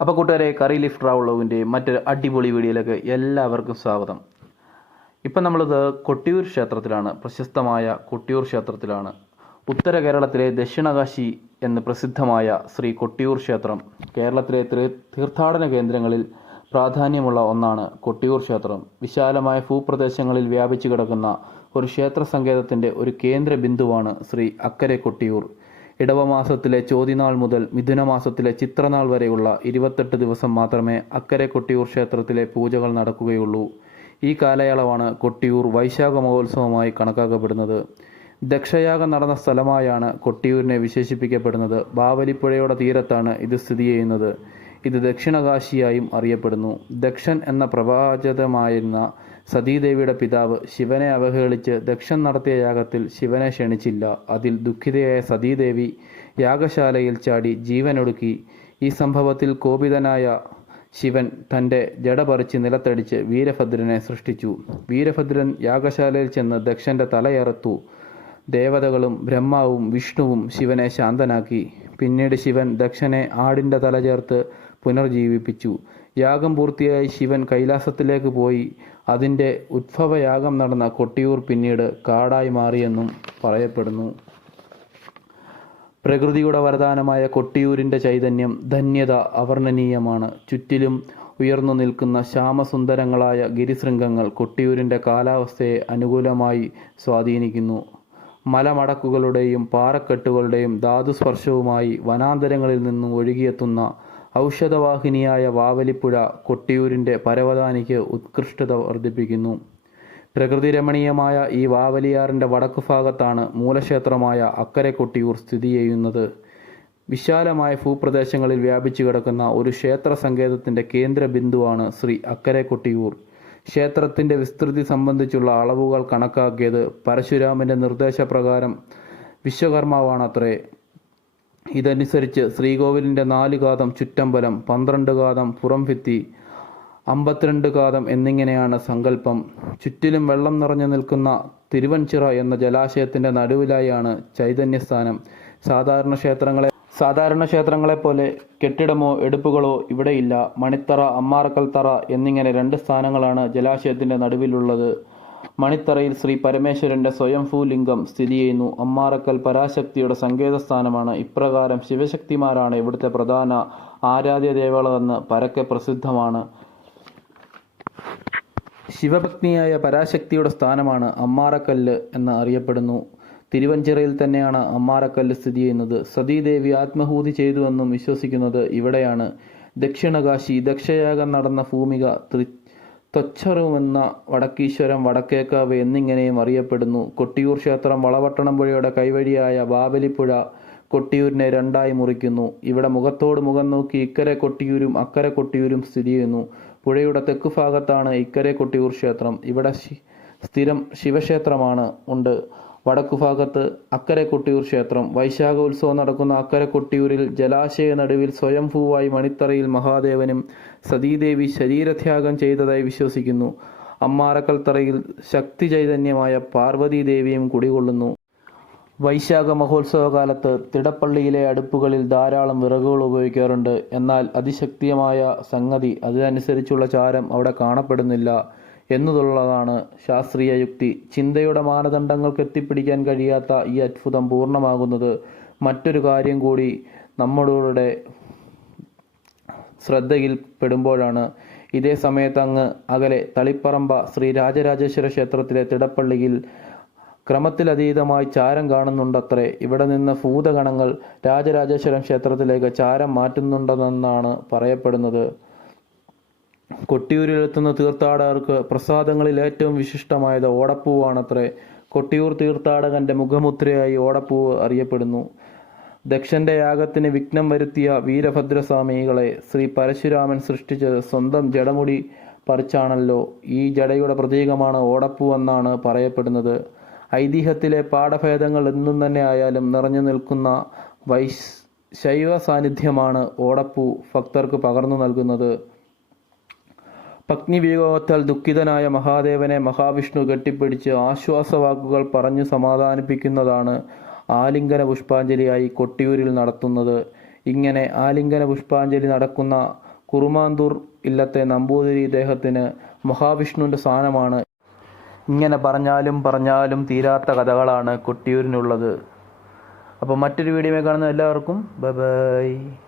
അപ്പോൾ കൂട്ടുകാരെ കറി ലിഫ് ട്രാവലോവിന്റെ മറ്റൊരു അടിപൊളി വീഡിയോയിലേക്ക് എല്ലാവർക്കും സ്വാഗതം. ഇപ്പം നമ്മളിത് കൊട്ടിയൂർ ക്ഷേത്രത്തിലാണ് പ്രശസ്തമായ കൊട്ടിയൂർ ക്ഷേത്രത്തിലാണ്. ഉത്തര കേരളത്തിലെ ദക്ഷിണകാശി എന്ന് പ്രസിദ്ധമായ ശ്രീ കൊട്ടിയൂർ ക്ഷേത്രം കേരളത്തിലെ തീർ- തീർത്ഥാടന കേന്ദ്രങ്ങളിൽ പ്രാധാന്യമുള്ള ഒന്നാണ് കൊട്ടിയൂർ ക്ഷേത്രം. വിശാലമായ ഭൂപ്രദേശങ്ങളിൽ വ്യാപിച്ചു കിടക്കുന്ന ഒരു ക്ഷേത്ര സങ്കേതത്തിന്റെ ഒരു കേന്ദ്ര ബിന്ദുവാണ് ശ്രീ അക്കരെ കൊട്ടിയൂർ. ഇടവമാസത്തിലെ ചോതിനാൾ മുതൽ മിഥുനമാസത്തിലെ ചിത്രനാൾ വരെയുള്ള ഇരുപത്തെട്ട് ദിവസം മാത്രമേ അക്കരെ കൊട്ടിയൂർ ക്ഷേത്രത്തിലെ പൂജകൾ നടക്കുകയുള്ളൂ. ഈ കാലയളവാണ് കൊട്ടിയൂർ വൈശാഖ മഹോത്സവമായി കണക്കാക്കപ്പെടുന്നത്. ദക്ഷയാഗം നടന്ന സ്ഥലമായാണ് കൊട്ടിയൂരിനെ വിശേഷിപ്പിക്കപ്പെടുന്നത്. ബാവലിപ്പുഴയുടെ തീരത്താണ് ഇത് സ്ഥിതി ചെയ്യുന്നത്. ഇത് ദക്ഷിണകാശിയായും അറിയപ്പെടുന്നു. ദക്ഷൻ എന്ന പ്രവാചകമായിരുന്ന സതീദേവിയുടെ പിതാവ് ശിവനെ അവഹേളിച്ച് ദക്ഷൻ നടത്തിയ യാഗത്തിൽ ശിവനെ ക്ഷണിച്ചില്ല. അതിൽ ദുഃഖിതയായ സതീദേവി യാഗശാലയിൽ ചാടി ജീവനൊടുക്കി. ഈ സംഭവത്തിൽ കോപിതനായ ശിവൻ തന്റെ ജട പറിച്ച് നിലത്തടിച്ച് വീരഭദ്രനെ സൃഷ്ടിച്ചു. വീരഭദ്രൻ യാഗശാലയിൽ ചെന്ന് ദക്ഷന്റെ തലയറുത്തു. ദേവതകളും ബ്രഹ്മാവും വിഷ്ണുവും ശിവനെ ശാന്തനാക്കി. പിന്നീട് ശിവൻ ദക്ഷനെ ആടിന്റെ തല ചേർത്ത് പുനർജീവിപ്പിച്ചു. യാഗം പൂർത്തിയായി ശിവൻ കൈലാസത്തിലേക്ക് പോയി. അതിന്റെ ഉത്ഭവയാഗം നടന്ന കൊട്ടിയൂർ പിന്നീട് കാടായി മാറിയെന്നും പറയപ്പെടുന്നു. പ്രകൃതിയുടെ വരദാനമായ കൊട്ടിയൂരിന്റെ ചൈതന്യം ധന്യത അവർണനീയമാണ്. ചുറ്റിലും ഉയർന്നു നിൽക്കുന്ന ശ്യാമസുന്ദരങ്ങളായ ഗിരിശൃംഗങ്ങൾ കൊട്ടിയൂരിന്റെ കാലാവസ്ഥയെ അനുകൂലമായി സ്വാധീനിക്കുന്നു. മലമടക്കുകളുടെയും പാറക്കെട്ടുകളുടെയും ധാതുസ്പർശവുമായി വനാന്തരങ്ങളിൽ നിന്നും ഒഴുകിയെത്തുന്ന ഔഷധവാഹിനിയായ വാവലിപ്പുഴ കൊട്ടിയൂരിന്റെ പരവതാനിക്ക് ഉത്കൃഷ്ടത വർദ്ധിപ്പിക്കുന്നു. പ്രകൃതി രമണീയമായ ഈ വാവലിയാറിന്റെ വടക്കു ഭാഗത്താണ് മൂലക്ഷേത്രമായ അക്കരെ കൊട്ടിയൂർ സ്ഥിതി ചെയ്യുന്നത്. വിശാലമായ ഭൂപ്രദേശങ്ങളിൽ വ്യാപിച്ചു കിടക്കുന്ന ഒരു ക്ഷേത്ര സങ്കേതത്തിന്റെ കേന്ദ്ര ബിന്ദുവാണ് ശ്രീ അക്കരെ കൊട്ടിയൂർ. ക്ഷേത്രത്തിന്റെ വിസ്തൃതി സംബന്ധിച്ചുള്ള അളവുകൾ കണക്കാക്കിയത് പരശുരാമന്റെ നിർദ്ദേശപ്രകാരം വിശ്വകർമാവാണത്രേ. ഇതനുസരിച്ച് ശ്രീകോവിലിന്റെ നാല് കാതം ചുറ്റമ്പലം പന്ത്രണ്ട് കാതം പുറംഭിത്തി അമ്പത്തിരണ്ട് കാതം എന്നിങ്ങനെയാണ് സങ്കല്പം. ചുറ്റിലും വെള്ളം നിറഞ്ഞു നിൽക്കുന്ന തിരുവഞ്ചിറ എന്ന ജലാശയത്തിന്റെ നടുവിലായാണ് ചൈതന്യസ്ഥാനം. സാധാരണ ക്ഷേത്രങ്ങളെ സാധാരണ ക്ഷേത്രങ്ങളെപ്പോലെ കെട്ടിടമോ എടുപ്പുകളോ ഇവിടെയില്ല. മണിത്തറ അമ്മാറക്കൽത്തറ എന്നിങ്ങനെ രണ്ട് സ്ഥാനങ്ങളാണ് ജലാശയത്തിന്റെ നടുവിലുള്ളത്. മണിത്തറയിൽ ശ്രീ പരമേശ്വരന്റെ സ്വയംഭൂലിംഗം സ്ഥിതി ചെയ്യുന്നു. അമ്മാറക്കൽ പരാശക്തിയുടെ സങ്കേതസ്ഥാനമാണ്. ഇപ്രകാരം ശിവശക്തിമാരാണ് ഇവിടുത്തെ പ്രധാന ആരാധ്യ ദേവകളെന്ന് പരക്കെ പ്രസിദ്ധമാണ്. ശിവഭക്തിയായ പരാശക്തിയുടെ സ്ഥാനമാണ് അമ്മാറക്കല്ല് എന്ന് അറിയപ്പെടുന്നു. തിരുവഞ്ചിറയിൽ തന്നെയാണ് അമ്മാറക്കല്ല് സ്ഥിതി ചെയ്യുന്നത്. സതീദേവി ആത്മഹൂതി ചെയ്തുവെന്നും വിശ്വസിക്കുന്നത് ഇവിടെയാണ്. ദക്ഷിണകാശി ദക്ഷയാഗം നടന്ന ഭൂമിക തൊച്ചറുമെന്ന വടക്കീശ്വരം വടക്കേക്കാവ് എന്നിങ്ങനെയും അറിയപ്പെടുന്നു. കൊട്ടിയൂർ ക്ഷേത്രം വളവട്ടണം പുഴയുടെ കൈവഴിയായ ബാബലിപ്പുഴ കൊട്ടിയൂരിനെ രണ്ടായി മുറിക്കുന്നു. ഇവിടെ മുഖത്തോട് മുഖം നോക്കി ഇക്കരെ കൊട്ടിയൂരും അക്കരെ കൊട്ടിയൂരും സ്ഥിതി ചെയ്യുന്നു. പുഴയുടെ തെക്കു ഭാഗത്താണ് ഇക്കരെ കൊട്ടിയൂർ ക്ഷേത്രം. ഇവിടെ സ്ഥിരം ശിവക്ഷേത്രമാണ് ഉണ്ട്. വടക്കു ഭാഗത്ത് അക്കരെ കൊട്ടിയൂർ ക്ഷേത്രം. വൈശാഖ ഉത്സവം നടക്കുന്ന അക്കരെ കൊട്ടിയൂരിൽ ജലാശയ നടുവിൽ സ്വയംഭൂവായി മണിത്തറയിൽ മഹാദേവനും സതീദേവി ശരീരത്യാഗം ചെയ്തതായി വിശ്വസിക്കുന്നു. അമ്മാറക്കൽത്തറയിൽ ശക്തി ചൈതന്യമായ പാർവതീദേവിയും കുടികൊള്ളുന്നു. വൈശാഖ മഹോത്സവ കാലത്ത് തിടപ്പള്ളിയിലെ അടുപ്പുകളിൽ ധാരാളം വിറകുകൾ ഉപയോഗിക്കാറുണ്ട്. എന്നാൽ അതിശക്തിയമായ സംഗതി അതിനനുസരിച്ചുള്ള ചാരം അവിടെ കാണപ്പെടുന്നില്ല. എന്നുള്ളതാണ് ശാസ്ത്രീയ യുക്തി. ചിന്തയുടെ മാനദണ്ഡങ്ങൾക്ക് എത്തിപ്പിടിക്കാൻ കഴിയാത്ത ഈ അത്ഭുതം പൂർണമാകുന്നത് മറ്റൊരു കാര്യം കൂടി നമ്മളുടെ ശ്രദ്ധയിൽ പെടുമ്പോഴാണ് ഇതേ സമയത്ത് അങ്ങ് അകലെ തളിപ്പറമ്പ ശ്രീ രാജരാജേശ്വര ക്ഷേത്രത്തിലെ തിടപ്പള്ളിയിൽ ക്രമത്തിലതീതമായി ചാരം കാണുന്നുണ്ടത്രേ. ഇവിടെ നിന്ന് ഭൂതഗണങ്ങൾ രാജരാജേശ്വരം ക്ഷേത്രത്തിലേക്ക് ചാരം മാറ്റുന്നുണ്ടെന്നാണ് പറയപ്പെടുന്നത്. കൊട്ടിയൂരിലെത്തുന്ന തീർത്ഥാടകർക്ക് പ്രസാദങ്ങളിൽ ഏറ്റവും വിശിഷ്ടമായത് ഓടപ്പൂവാണത്രേ. കൊട്ടിയൂർ തീർത്ഥാടകന്റെ മുഖമുദ്രയായി ഓടപ്പൂവ് അറിയപ്പെടുന്നു. ദക്ഷന്റെ യാഗത്തിന് വിഘ്നം വരുത്തിയ വീരഭദ്രസ്വാമികളെ ശ്രീ പരശുരാമൻ സൃഷ്ടിച്ചത് സ്വന്തം ജടമുടി പറിച്ചാണല്ലോ. ഈ ജടയുടെ പ്രതീകമാണ് ഓടപ്പൂ എന്നാണ് പറയപ്പെടുന്നത്. ഐതിഹ്യത്തിലെ പാഠഭേദങ്ങൾ എന്നും തന്നെ ആയാലും നിറഞ്ഞു നിൽക്കുന്ന വൈശ് ശൈവ സാന്നിധ്യമാണ് ഓടപ്പൂ ഭക്തർക്ക് പകർന്നു നൽകുന്നത്. പത്നിവിയോഗത്താൽ ദുഃഖിതനായ മഹാദേവനെ മഹാവിഷ്ണു കെട്ടിപ്പിടിച്ച് ആശ്വാസവാക്കുകൾ പറഞ്ഞു സമാധാനിപ്പിക്കുന്നതാണ് ആലിംഗന പുഷ്പാഞ്ജലിയായി കൊട്ടിയൂരിൽ നടത്തുന്നത്. ഇങ്ങനെ ആലിംഗന പുഷ്പാഞ്ജലി നടക്കുന്ന കുറുമാന്തൂർ ഇല്ലത്തെ നമ്പൂതിരി ഇദ്ദേഹത്തിന് മഹാവിഷ്ണുവിന്റെ സ്ഥാനമാണ്. ഇങ്ങനെ പറഞ്ഞാലും പറഞ്ഞാലും തീരാത്ത കഥകളാണ് കൊട്ടിയൂരിനുള്ളത്. അപ്പോൾ മറ്റൊരു വീഡിയോ കാണുന്ന എല്ലാവർക്കും. ബൈ.